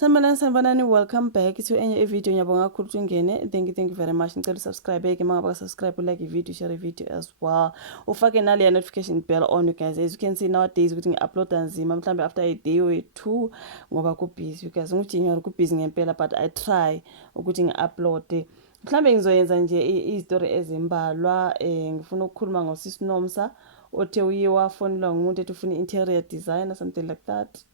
Sanibonani, welcome back to enye video. Ngiyabonga kakhulu ukuthi ungene. Thank you very much. Ngicela subscribe ke mangaba subscribe, like video, share video as well. Ufake nale notification bell on, you guys. As you can see nowadays ukuthi ngi-upload nzima mhlambe after a day or two ngoba ku busy, you guys. Ngijinyo ku busy ngempela, but I try ukuthi ngi-upload. Mhlambe ngizoyenza nje izitori ezimbalwa. Ngifuna ukukhuluma ngosisi Nomsa othe uye wafonelwa ngumuntu ethi ufuna interior designer, something like that,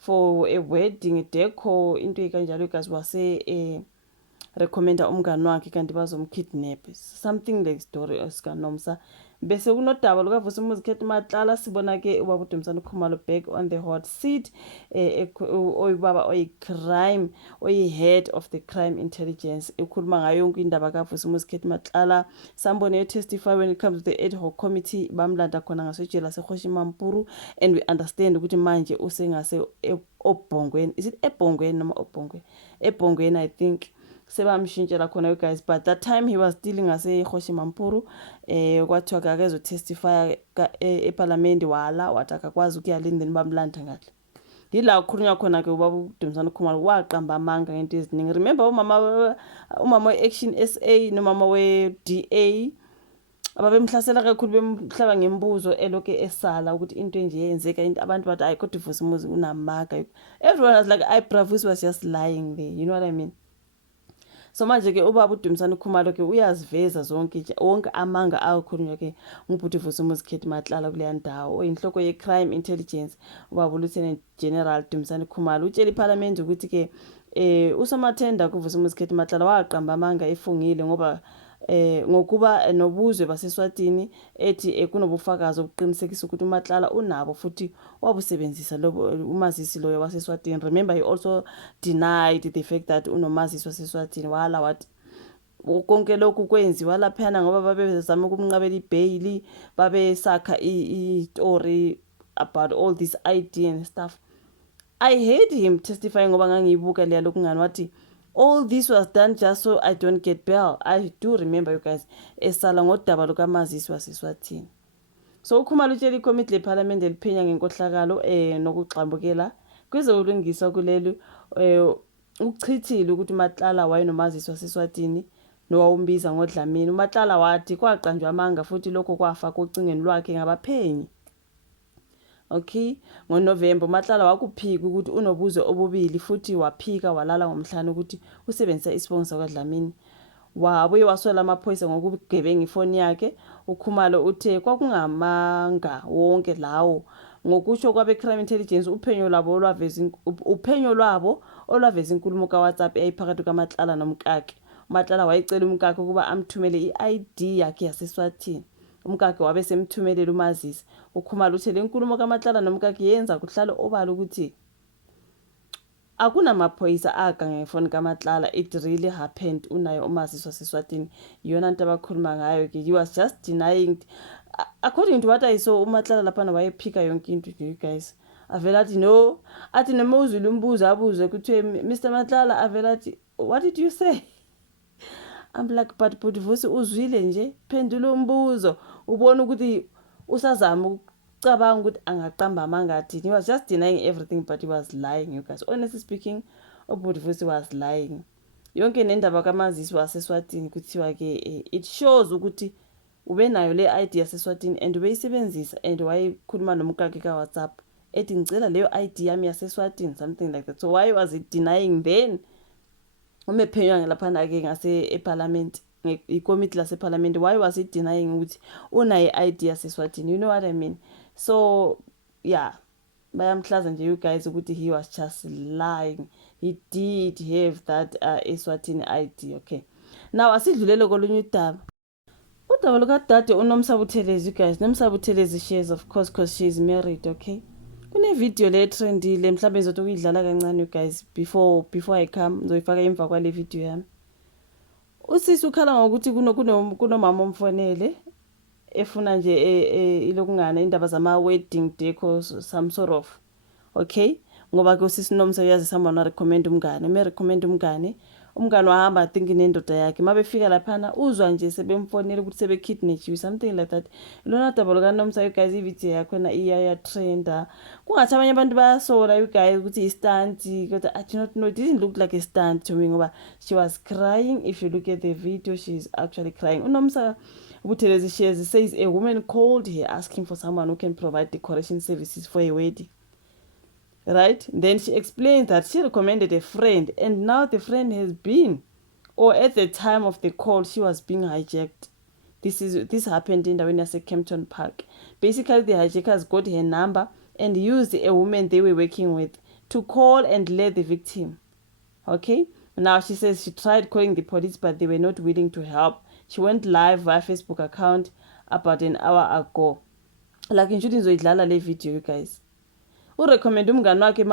for a wedding decor, into ekanjalo. Igazi wase recommenda umngani wakhe kanti bazomkidnap, something like story esikaNomsa. Bese kunodaba lukaVusumuzi Khethi Matlala, sibona ke ubaba uDumsana Khumalo back on the hot seat, oyibaba oyi-crime, oyi-head of the crime intelligence, ekhuluma ngayo yonke indaba kaVusumuzi Khethi Matlala. Somebody testify when it comes to the ad hoc committee, bamlanda khona ngasejele laseKhoshi Mampuru, and we understand ukuthi manje usengase eBhongweni. Is it eBhongweni noma eBhongweni? eBhongweni, I think. Sebamshintshela khona, you guys, but that time he was dealing ngaseKhoshi Mampuru. Kwathiwa akezo testify eParliament, wala wathi akakwazi ukuyalinda bamlanda ngahle. Yila ukhulunywa khona ke ubaba uDumsana Khumalo waqamba amanga ngento eziningi. Remember umama we-Action SA nomama we-DA ababemhlasela kakhulu, bemhlaba ngembuzo eloke esala ukuthi into enje yenzeka, into abantu bathi ayi kodwa uVusumuzi unamanga. Everyone was like, Vusi was just lying there, you know what I mean? So manje ke ubaba uDumsana Khumalo ke uyaziveza zonke wonke amanga akhulunywa ke ngubhuti Vusumuzi Khethi Matlala kuleya ndawo, oyinhloko ye-crime intelligence, ubaba Lieutenant General Dumsana Khumalo. Utshela iParliament ukuthi ke uSomathenda kuVusumuzi Khethi Matlala waqamba amanga efungile ngokuba nobuzwe baseSwatini, ethi kunobufakazi obuqinisekisa ukuthi uMatlala unabo futhi wabusebenzisa umazisi loyo waseSwatini. Remember, he also denied the fact that unomazisi waseSwatini. Wala wathi konke lokhu kwenziwa laphana ngoba babezama ukumnqabela ibail, babesakha i-story about all this ID and stuff. I heard him testifying ngoba ngangiyibuka leya lokungani, wathi all this was done just so I don't get bail. I do remember, you guys, esala ngodaba lukamazisi waseSwatini. So uKhumalo utshela ikomiti leParliament eliphenya ngenkohlakalo nokugxambukela kwezolungiswa kulelu ukuchithile ukuthi uMatlala wayenomazisi waseSwatini nowawumbiza ngoDlamini. uMatlala wathi kwaqanjwa amanga futhi lokho kwafa kocingweni lwakhe ngabaphenyi. Okay, ngoNovember uMatlala wakuphika ukuthi unobuzwe obubili futhi waphika walala ngomhlanje ukuthi usebenzisa isibongo sakwaDlamini. Wabuye wasola amaphoyisa ngokugebenga ifoni yakhe. uKhumalo uthe kwakungamanga wonke lawo. Ngokusho kwabe-crime intelligence, uphenyo lwabo olwaveza inkulumo kaWhatsApp eyayiphakathi kukaMatlala nomkakhe. uMatlala wayecela umkakhe ukuba amthumele i-ID yakhe yaseSwatini. Umkakhe wabe semthumelela umazisi. uKhumalo uthe le nkulumo kaMatlala nomkakhe yenza kuhlala obala ukuthi akunamaphoyisa aga ngefoni kaMatlala. It really happened, unayo umazisi waseSwatini. Iyona nto abakhuluma ngayo ke. He was just denying. According to what I saw, uMatlala laphana wayephika yonke into, you guys. Avela athi no, athi noma uzwile umbuzo abuze kuthiwe Mr. Matlala, avela athi what did you say? I'm like, but Vusi uzwile nje, phendula umbuzo ubona ukuthi usazama ukucabanga ukuthi angaqamba amanga athi. He was just denying everything, but he was lying, you guys. Honestly speaking, Vusi was lying. Yonke nendaba kamazisi waseSwatini kuthiwa ke it shows ukuthi ube nayo le ID yaseSwatini and ubeyisebenzisa, and wayekhuluma nomkakhe kaWhatsApp ethi ngicela leyo ID yami yaseSwatini, something like that. So why was it denying then? Umephenywa ngelaphana ke ngase eParliament, ikomiti laseParliament, why was it denying ukuthi unayo i-ID yaseSwatini? You know what I mean? So yeah, bayamhlaza nje, you guys, ukuthi he was just lying. He did have that eSwatini ID. Okay, now asidlulele kolunye udaba. Udaba lukadade uNomsa Buthelezi, you guys. Nomsa Buthelezi shares, of course, because she is married. Okay, kune video le trendile mhlawumbe ngizothi ukuyidlala kancane, you guys, before I come ngizoyifaka emva kwale video yami. Usisi ukhala ngokuthi kunomama omfonele efuna nje ilokungana indaba zama wedding decor, some sort of. Okay, ngoba ke usisi Nomsa uyazi someone recommend umngane, recommend umngane umngani wahamba thinking nendoda yakhe mabefika laphana uzwa nje sebemfonela ukuthi sebekidnapiwe something like that. Lona daba lukaNomsa you guys ivideo yakhona iya-trenda. Kungathi abanye abantu bayasola you guys ukuthi i-stunt kodwa I do not know, it didn't look like a stunt to me ngoba she was crying. If you look at the video, she's actually crying. uNomsa Buthelezi shares says a woman called her asking for someone who can provide decoration services for a wedding. Right? Then she explains that she recommended a friend and now the friend has been, or at the time of the call, she was being hijacked. This happened in the Winnipeg Kempton Park. Basically, the hijackers got her number and used a woman they were working with to call and let the victim. Okay? Now she says she tried calling the police, but they were not willing to help. She went live via Facebook account about an hour ago. Like in shooting zoidlala le video, you guys. Urecommend umngani wakhe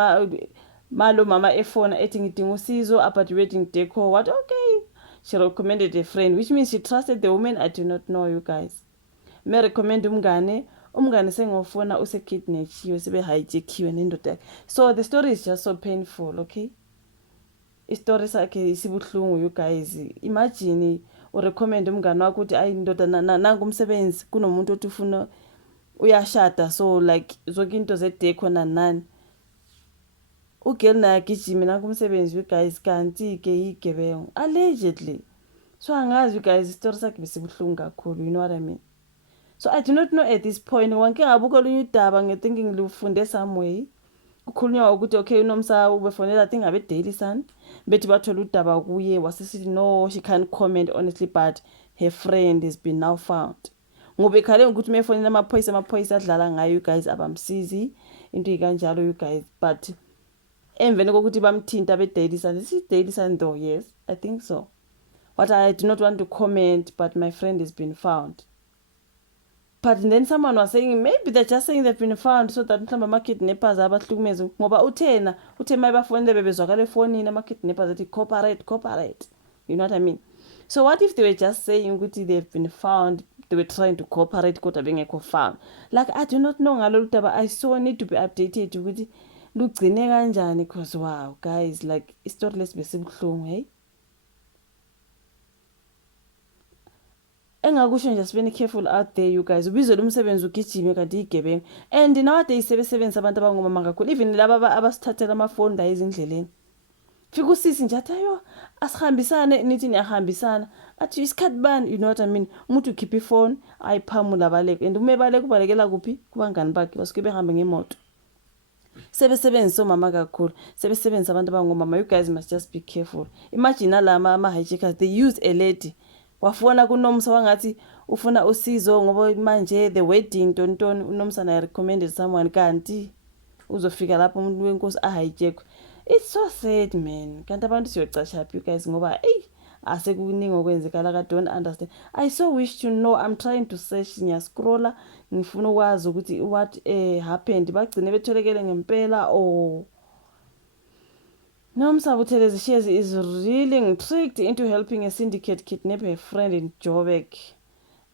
malo mama efona ethi ngidinga usizo about wedding decor. What? Okay. She recommended a friend, which means she trusted the woman. I do not know, you guys. Me recommend umngane sengofona usekidnapiwe sebe hijackiwe nendoda yakhe. So the story is just so painful, okay? Istory sakhe isibuhlungu, you guys. Imagine urecommend umngane wakho ukuthi ayi ndoda nangu umsebenzi kunomuntu othi ufuna uyashada, so like zonke into zedecor nani ugirl naye agijime nangu umsebenzi, you guys, kanti ke igebengu allegedly. So angazi, you guys, istory sakhe besibuhlungu kakhulu, you know what I mean? So I do not know at this point wanke ngabuka olunye udaba ngethinking lufunde some way kukhulunywa ukuthi okay uNomsa ubefonela I think ngabe Daily Sun bethi bathola udaba kuye wasesithi no, she can't comment honestly, but her friend has been now found. Ngoba ekhale ukuthi mefonela amaphoyisa adlala ngayo, you guys, abamsizi into ikanjalo, you guys. But emveni kokuthi bamthinta be-Daily Sun, this is Daily Sun though, yes, I think so. But I do not want to comment, but my friend has been found. But then someone was saying maybe they're just saying they've been found so that mhlawumbe ama-kidnappers abahlukumeze ngoba uthe mayibafonele bebezwakala efonini ama-kidnappers ethi cooperate, you know what I mean? So what if they were just saying ukuthi they've been found, they were trying to cooperate kodwa bengekho found? Like I do not know ngalolu daba. I so need to be updated ukuthi lugcine kanjani, because wow guys, like istory lesibesibuhlungu, hey. Engakusho nje sibeni careful out there, you guys. Ubizwe lumsebenzi ugijime kanti igebengu. And nowadays sebesebenzisa abantu abangomama kakhulu, even laba abasithathela amafoni la ezindleleni. Fika usisi nje athi ayo asihambisane, nithi niyahambisana athi isikhathi bani, you know what I mean? Umuntu ukhipha ifoni ayiphamula baleke, and umebaleka ubalekela kuphi kubangani bakhe basuke behambe ngemoto. Sebesebenzisa omama kakhulu, sebesebenzisa abantu abangomama. You guys must just be careful. Imagine lama ama-hijackers, they use a lady. Wafona kuNomsa wangathi ufuna usizo ngoba manje the wedding tontoni, uNomsa naye recommended someone kanti uzofika lapho umuntu wenkosi ahijack. It's so sad man. Kanti abantu siyocasha you guys ngoba asekuningi okwenzekala ka don't understand. I so wish to know. I'm trying to search, ngiyascrolla ngifuna ukwazi ukuthi what happened, bagcine betholekele ngempela or Nomsa Buthelezi shares is really intrigued into helping a syndicate kidnap her friend in Joburg.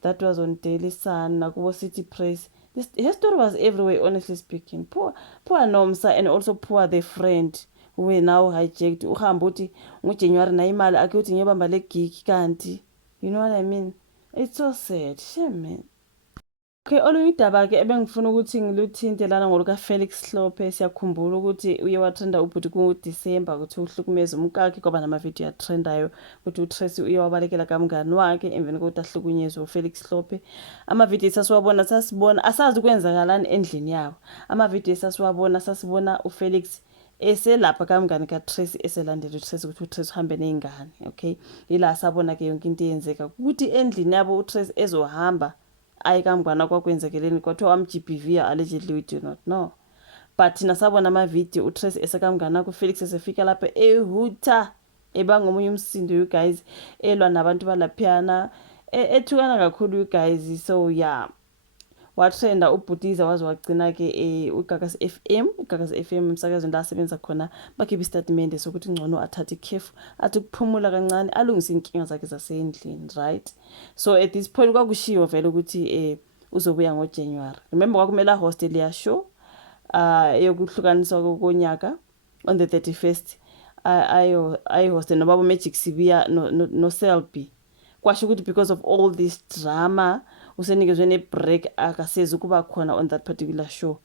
That was on Daily Sun, Nakubo City Press. Her story was everywhere, honestly speaking. Poor Nomsa, and also poor the friend who were now hijacked. Uhamba uthi ngoJanuary na imali akhe uthi ngiyobamba le gig kanti. You know what I mean? It's so sad. Shame man. Okay, olunye udaba ke ebengifuna ukuthi ngiluthinte lana ngoluka Felix Hlophe. Siyakhumbula ukuthi uye watrenda ubhuti kuDecember ukuthi uhlukumeza umkakhe, kwaba nama-video atrendayo ukuthi uTracy uye wabalekela kamngani wakhe emveni kokuthi ahlukunyezwe uFelix Hlophe. Ama-video sasibona asazi ukwenzakalani endlini yabo. Ama-video sasibona uFelix eselapha kamngani kaTracy eselandela uTracy ukuthi uTracy uhambe nezingane, okay? Yila sabona ke yonke into eyenzeka ukuthi endlini yabo uTracy ezohamba ayikamngwana kwakwenzekeleni kwathiwa am-GBV allegedly, we do not know. But thina sabona ama-video uTracy esekamngana kuFelix esefika lapha ehutha ebanga omunye umsindo, you guys, elwa nabantu balaphiyana ethukana kakhulu, you guys. So yeah, watrenda ubhutiza waze wagcina ke uGagas FM umsakazweni la asebenza khona bakhipha istatement sokuthi ngcono athathe ikhefu athi kuphumula kancane alungise inkinga zakhe zasendlini, right? So at this point kwakushiwo vele ukuthi uzobuya ngoJanuary. Remember kwakumela hostel ya show eyokuhlukaniswa kokonyaka on the 31st. ayihoste nobaba Magic Sibiya no Selby. Kwasho ukuthi because of all this drama usenikezwe ne-break akasezi ukuba khona on that particular show,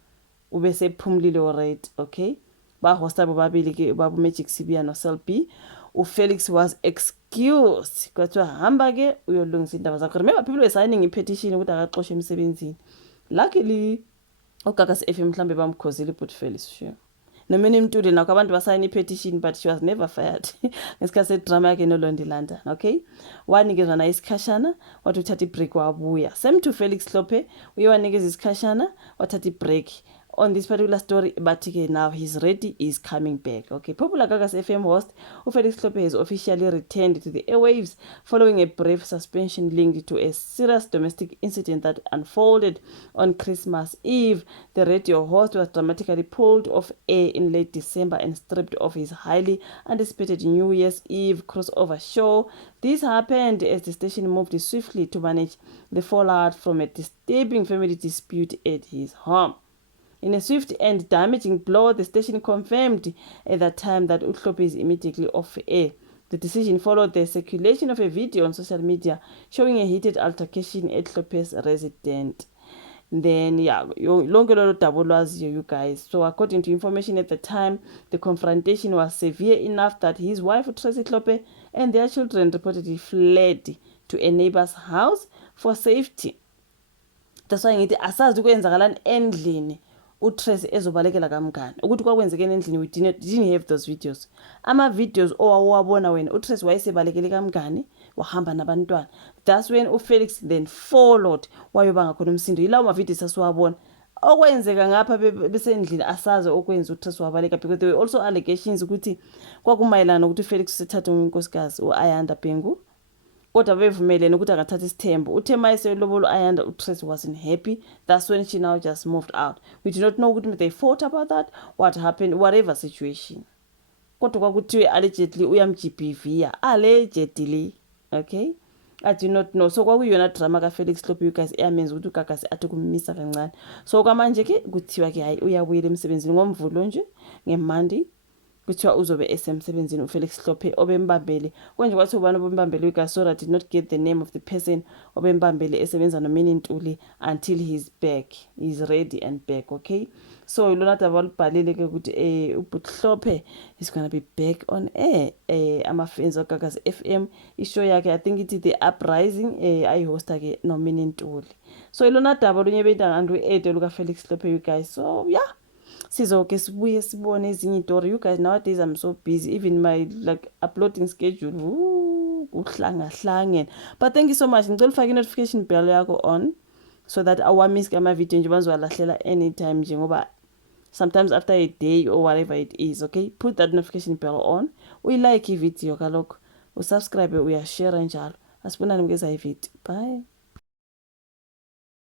ube sephumlile already. Okay, bahosta bobabili ke ubaba Magic Sibiya no Selby. uFelix was excused, kwathiwa hamba ke uyolungisa indaba zakho. Remember, people were signing i-petition ukuthi akaxoshwe emsebenzini. Luckily uGagas FM mhlambe bamkhozile but Felix sure. Nomini Mtuli nakho abantu basayina i-petition but she was never fired. Ngesikhathi sedrama yakhe noLondi London. Okay, wanikezwa na isikhashana wathi uthatha i-break wabuya. Same to Felix Hlophe, uye wanikeza isikhashana wathatha i-break. On this particular story, but now he's ready, he's coming back. Okay, popular Gagas FM host Felix Hlophe has officially returned to the airwaves following a brief suspension linked to a serious domestic incident that unfolded on Christmas Eve. The radio host was dramatically pulled off air in late December and stripped of his highly anticipated New Year's Eve crossover show. This happened as the station moved swiftly to manage the fallout from a disturbing family dispute at his home. In a swift and damaging blow, the station confirmed at that time that Hlophe is immediately off air. The decision followed the circulation of a video on social media showing a heated altercation at Hlophe's residence. Then, yeah, you guys. So, according to information at the time, the confrontation was severe enough that his wife, Tracy Hlophe, and their children reportedly fled to a neighbor's house for safety. That's why ngithi asazi ukwenzakalani endlini uTracy ezobalekela kamngani ukuthi kwakwenzekeni endlini. We didn't have those videos. Ama videos owawabona wena uTracy wayesebalekele kamngani wahamba nabantwana. That's when uFelix then followed wayobanga khona umsindo. Yilawo ma videos asiwabona okwenzeka ngapha besendlini asazi okwenza uTracy wabaleka, because there were also allegations ukuthi kwakumayelana ukuthi uFelix usethathe unkosikazi uAyanda Bhengu kodwa bevumelene ukuthi akathatha isithembu. Uthe mayeselobolo Ayanda uTracy wasn't happy. That's when she now just moved out. We do not know ukuthi they fought about that, what happened, whatever situation. Kodwa kwakuthiwe allegedly uyamGBV allegedly. Okay, I do not know. So kwakuyona drama kaFelix Hlophe you guys eyamenza ukuthi uGagas athi kummisa kancane. So kwamanje ke kuthiwa ke hayi uyabuyela emsebenzini ngoMvulo nje ngeMonday. Kuthiwa uzobe esemsebenzini uFelix Hlophe obembambele konje kwathi ubani obembambele uGasora did not get the name of the person obembambele esebenza noMini Ntuli until he's back, he's ready and back. Okay, so lona daba libhalile ke ukuthi uBuhlophe is going to be back on air. Ama-fans oGagas FM ishow yakhe I think it's the Uprising ayihosta ke noMini Ntuli. So lona daba lunye bentanga ndu-8 lukaFelix Hlophe you guys. So yeah, sizoke sibuye sibone ezinye itori. You guys, nowadays I'm so busy, even my like uploading schedule uhlangahlangen. But thank you so much. Ngicela ufake notification bell yakho on so that awamiss ama video nje bazowalahlela anytime njengoba sometimes after a day or whatever it is. Okay, put that notification bell on, uyilike ivideo kalokho, usubscribe, uyashare njalo. Asibonani ngeza ivideo. Bye.